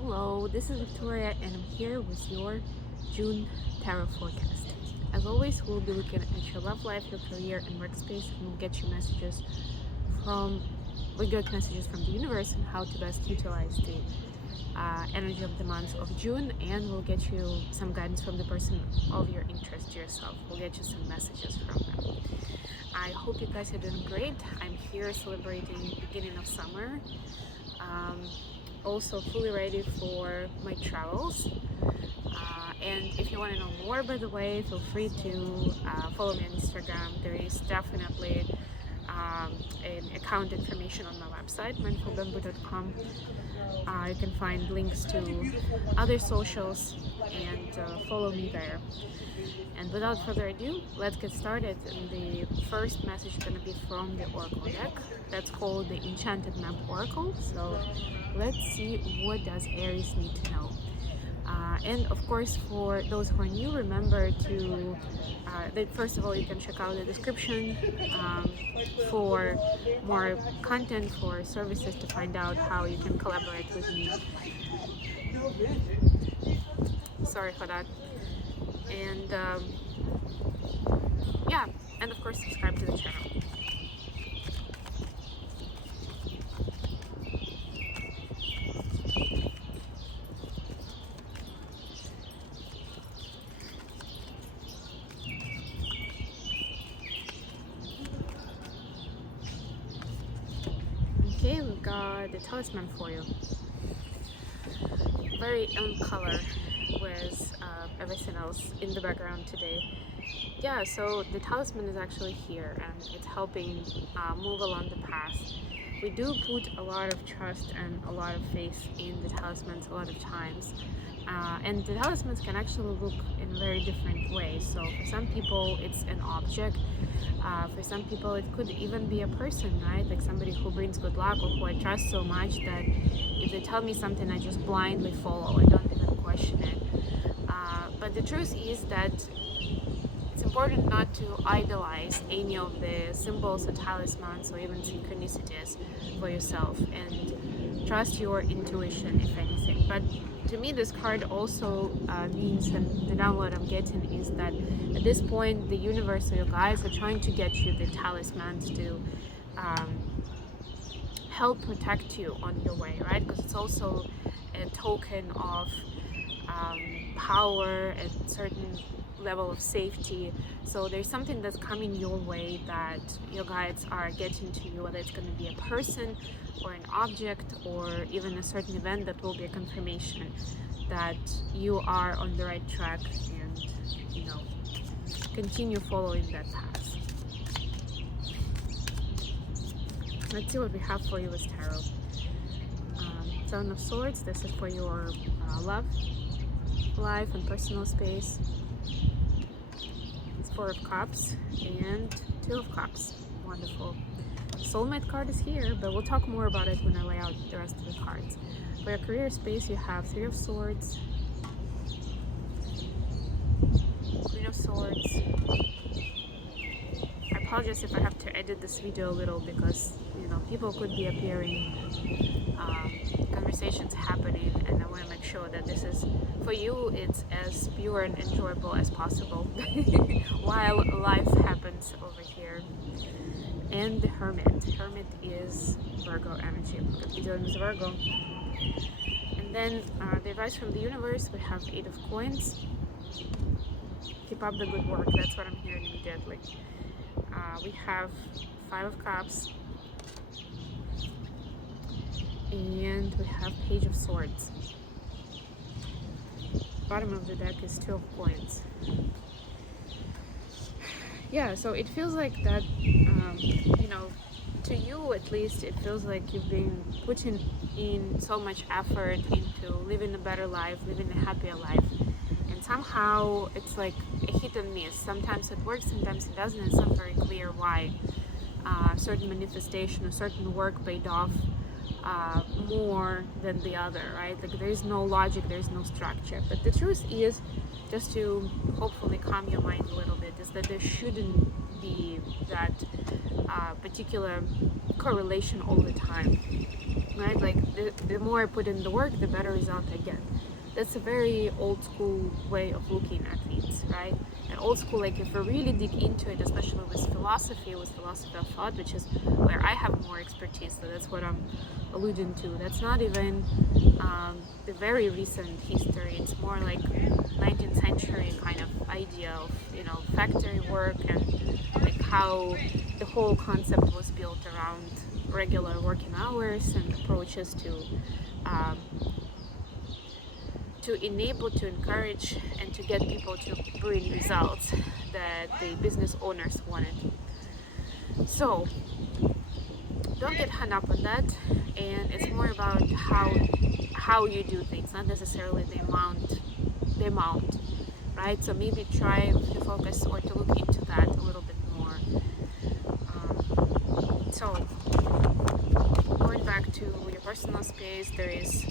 Hello, this is Victoria and I'm here with your June tarot forecast. As always, we'll be looking at your love life, your career and workspace, and we'll get you messages from the universe on how to best utilize the energy of the month of June, and we'll get you some guidance from the person of your interest yourself. We'll get you some messages from them. I hope you guys are doing great. I'm here celebrating the beginning of summer. Also fully ready for my travels. And if you want to know more, by the way, feel free to follow me on Instagram. There is definitely an account information on my website, mindfulbamboo.com. You can find links to other socials and follow me there. And without further ado, let's get started. And the first message is going to be from the Oracle deck. That's called the Enchanted Map Oracle. So let's see, what does Aries need to know? And of course, for those who are new, remember to that first of all, you can check out the description for more content, for services, to find out how you can collaborate with me. Sorry for that. And yeah, and of course subscribe to the channel. Okay, we've got the talisman for you. Very own color with everything else in the background today. Yeah, so the talisman is actually here and it's helping move along the path. We do put a lot of trust and a lot of faith in the talismans a lot of times. And the talismans can actually look in very different ways. So for some people it's an object, for some people it could even be a person, right? Like somebody who brings good luck or who I trust so much that if they tell me something, I just blindly follow, I don't even question it. But the truth is that it's important not to idolize any of the symbols or talismans or even synchronicities for yourself, and trust your intuition, if anything. But to me, this card also means, and the download I'm getting is that at this point the universe or your guides are trying to get you the talismans to help protect you on your way, right? Because it's also a token of power, a certain level of safety. So there's something that's coming your way that your guides are getting to you, whether it's going to be a person or an object or even a certain event that will be a confirmation that you are on the right track, and continue following that path. Let's see what we have for you with tarot. Seven of Swords, this is for your love life and personal space. It's Four of Cups and Two of Cups. Wonderful. Soulmate card is here, but we'll talk more about it when I lay out the rest of the cards. For your career space, you have Three of Swords, Queen of Swords. I apologize if I have to edit this video a little because people could be appearing, conversations happening, and I want to make sure that this is for you. It's as pure and enjoyable as possible while life happens over here. And the Hermit. Hermit is Virgo energy. We're going to be dealing with Virgo. And then the advice from the universe, we have Eight of Coins. Keep up the good work. That's what I'm hearing immediately. We have Five of Cups. And we have Page of Swords. Bottom of the deck is Two of Coins. Yeah, so it feels like that, to you at least, it feels like you've been putting in so much effort into living a better life, living a happier life. And somehow it's like a hit and miss. Sometimes it works, sometimes it doesn't. It's not very clear why certain manifestation or certain work paid off more than the other, right? Like there is no logic, there is no structure. But the truth is, just to hopefully calm your mind a little bit, is that there shouldn't be that particular correlation all the time, right? Like the more I put in the work, the better result I get. That's a very old school way of looking at things, right? And old school, like if we really dig into it, especially with philosophy of thought, which is where I have more expertise, so that's what I'm alluding to. That's not even the very recent history. It's more like 19th century kind of idea of, you know, factory work, and like how the whole concept was built around regular working hours and approaches to enable, to encourage, and to get people to bring results that the business owners wanted. So don't get hung up on that, and it's more about how you do things, not necessarily the amount, right? So maybe try to focus or to look into that a little bit more. So going back to your personal space, there is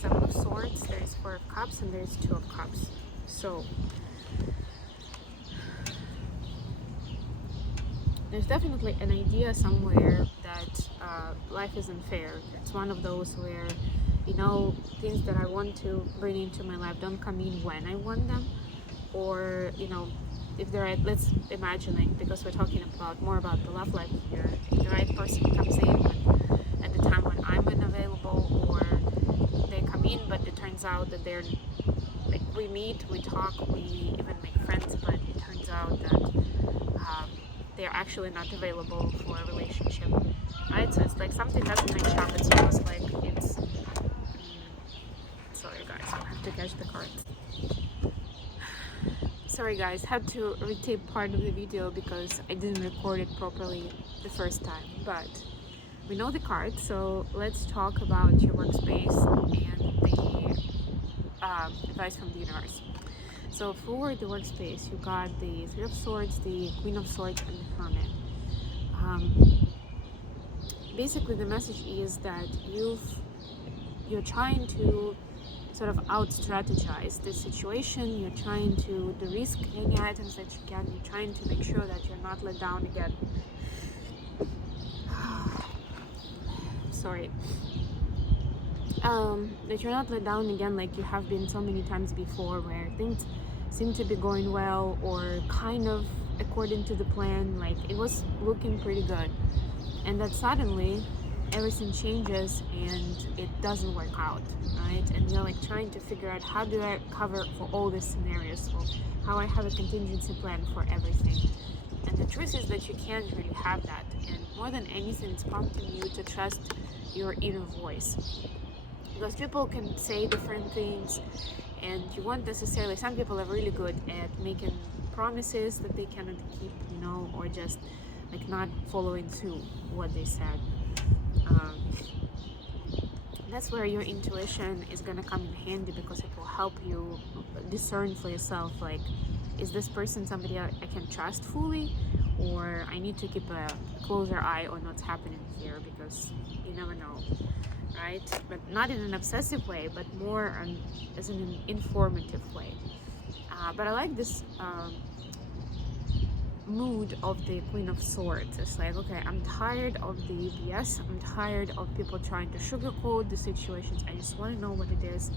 Seven of Swords, there is Four of Cups, and there is Two of Cups. So there's definitely an idea somewhere that life isn't fair. It's one of those where, you know, things that I want to bring into my life don't come in when I want them, or, you know, if the right, let's imagine, like, because we're talking more about the love life here, if the right person comes in at the time when I'm unavailable, or they come in but it turns out that they're like, we meet, we talk, we even make friends, but it turns out that they're actually not available for a relationship, right? So it's like something doesn't match up. It's almost like it's sorry guys, I have to catch the cards. Sorry guys, had to retape part of the video because I didn't record it properly the first time. But we know the cards, so let's talk about your workspace and the advice from the universe. So for the workspace, you got the Three of Swords, the Queen of Swords, and the Hermit. Basically, the message is that you're trying to sort of out-strategize the situation. You're trying to de-risk any items that you can. You're trying to make sure that you're not let down again. Sorry. That you're not let down again like you have been so many times before, where things seem to be going well or kind of according to the plan, like it was looking pretty good, and that suddenly everything changes and it doesn't work out, right? And you're like trying to figure out, how do I cover for all these scenarios, so how I have a contingency plan for everything. And the truth is that you can't really have that, and more than anything, it's prompting you to trust your inner voice, because people can say different things, and you won't necessarily, some people are really good at making promises that they cannot keep, you know, or just like not following through what they said. That's where your intuition is going to come in handy, because it will help you discern for yourself, like, is this person somebody I can trust fully, or I need to keep a closer eye on what's happening here, because you never know, right? But not in an obsessive way, but more as an informative way. But I like this mood of the Queen of Swords. It's like, okay, I'm tired of the BS. I'm tired of people trying to sugarcoat the situations. I just want to know what it is,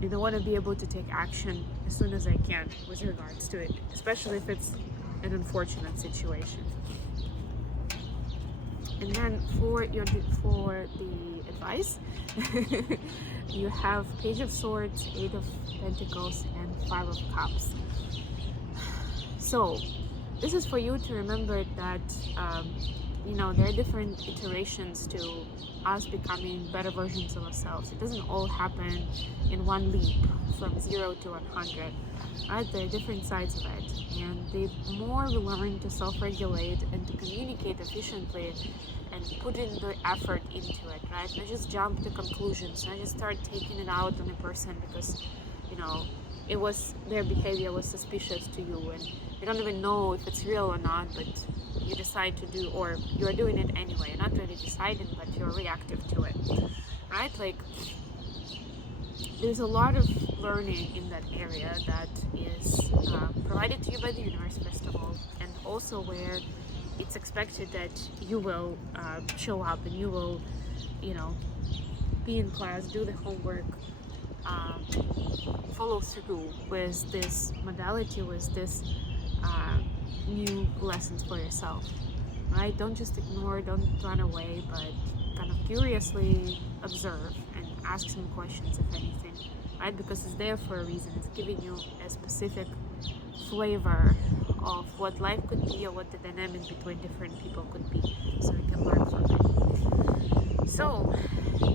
and I want to be able to take action as soon as I can with regards to it, especially if it's an unfortunate situation. And then for the advice, you have Page of Swords, Eight of Pentacles, and Five of Cups. So this is for you to remember that you know, there are different iterations to us becoming better versions of ourselves. It doesn't all happen in one leap from 0 to 100, right? There are different sides of it, and the more we learn to self-regulate and to communicate efficiently and put in the effort into it, right? Not just jump to conclusions, not just start taking it out on a person because, you know, their behavior was suspicious to you, and you don't even know if it's real or not, but you decide to do, or you're doing it anyway. You're not really deciding, but you're reactive to it, right? Like, there's a lot of learning in that area that is provided to you by the universe, first of all, and also where it's expected that you will show up and you will, you know, be in class, do the homework, follow through with this modality, with this new lessons for yourself, right? Don't just ignore, don't run away, but kind of curiously observe and ask some questions, if anything, right? Because it's there for a reason. It's giving you a specific flavor of what life could be or what the dynamic between different people could be, so we can learn from it. So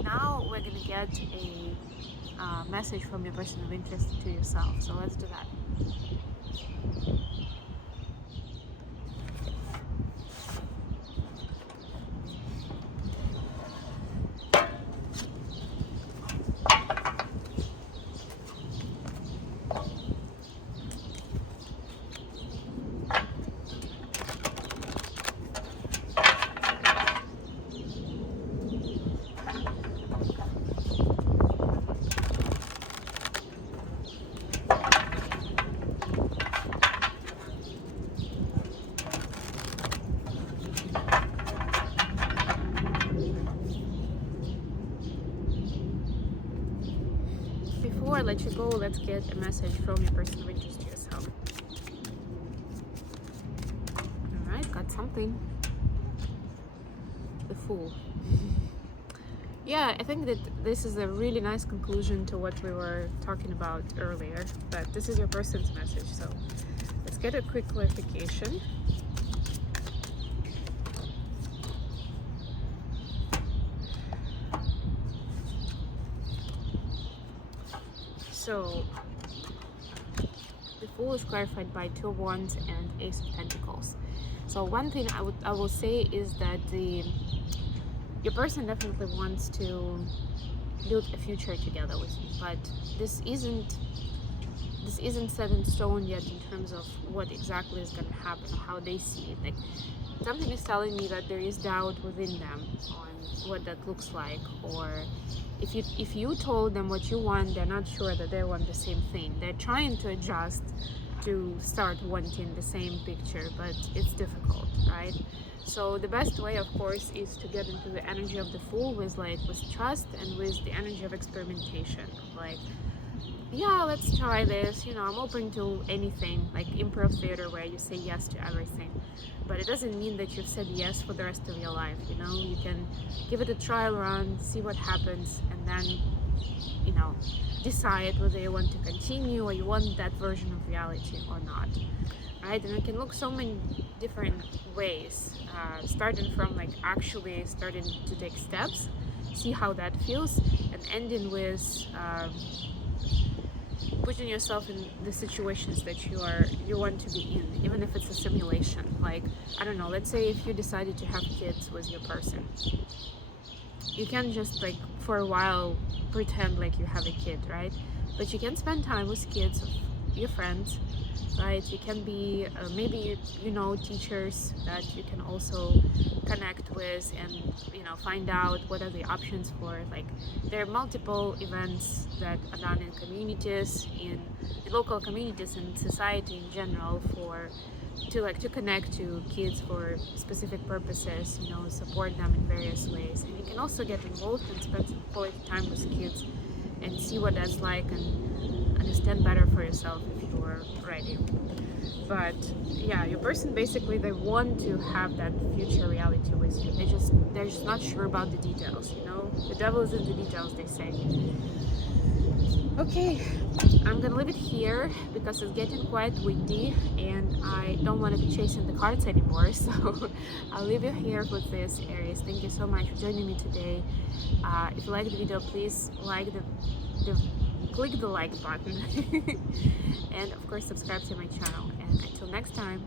now we're gonna get a message from your person of interest to yourself. So let's do that. Before I let you go, let's get a message from your person of interest to yourself. Alright, got something. The Fool. Yeah, I think that this is a really nice conclusion to what we were talking about earlier, but this is your person's message, so let's get a quick clarification. So, the Fool is clarified by Two of Wands and Ace of Pentacles. So one thing I will say is that your person definitely wants to build a future together with you, but this isn't set in stone yet in terms of what exactly is going to happen or how they see it. Like, something is telling me that there is doubt within them on what that looks like, or if you told them what you want, they're not sure that they want the same thing. They're trying to adjust to start wanting the same picture, but it's difficult, right? So the best way, of course, is to get into the energy of the Fool with trust and with the energy of experimentation. Like, yeah, let's try this, you know, I'm open to anything, like improv theater where you say yes to everything, but it doesn't mean that you've said yes for the rest of your life. You know, you can give it a trial run, see what happens, and then, you know, decide whether you want to continue or you want that version of reality or not, right? And it can look so many different ways, starting from like actually starting to take steps, see how that feels, and ending with putting yourself in the situations that you want to be in, even if it's a simulation. Like, I don't know, let's say if you decided to have kids with your person, you can't just like for a while pretend like you have a kid, right? But you can spend time with kids, your friends, right? You can be maybe you know teachers that you can also connect with and, you know, find out what are the options for. Like, there are multiple events that are done in communities, in local communities and society in general to connect to kids for specific purposes, you know, support them in various ways. And you can also get involved and spend some quality time with kids and see what that's like and understand better for yourself if you are ready. But yeah, your person basically, they want to have that future reality with you. They're just not sure about the details, you know. The devil is in the details, they say. Okay, I'm gonna leave it here because it's getting quite windy and I don't want to be chasing the cards anymore. So I'll leave you here with this, Aries. Thank you so much for joining me today. If you like the video, please click the like button and of course subscribe to my channel. And until next time.